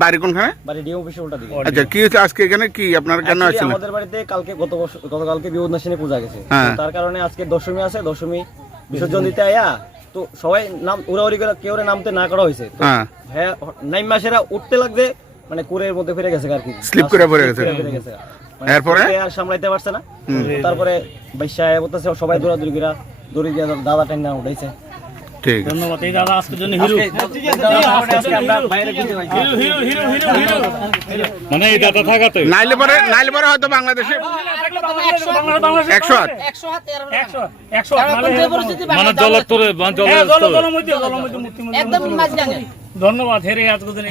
বাড়ি কোনখানে? আচ্ছা, কি হচ্ছে আজকে এখানে? কি আপনার কেন আছেন? আমাদের বাড়িতে কালকে গতকালকে বিপদনাশিনী পূজা গেছে, তার কারণে আজকে দশমী আছে, দশমী বিসর্জন দিতে আয়া তো সবাই নাম উড়াউড়ি করে কেউ নামতে না করা হয়েছে। হ্যাঁ, নাইম মাসেরা উঠতে লাগবে মানে কুরের মধ্যে ফিরে গেছে আর কি, স্লিপ করে পড়ে গেছে। এরপরে আর সামলাইতে পারছে না, তারপরে বাইশায় বলতেছে সবাই দৌড়াদৌড়ি করে দড়ি দিয়ে দাদা টেনে উঠাইছে। ঠিক, ধন্যবাদ। এই দাদা আজকের জন্য হিরো, মানে এই দাদা থাকাতে নাইলে পরে হয়তো বাংলাদেশে 100 হাত মানে জলের তোরে, ধন্যবাদ হেরে আজকের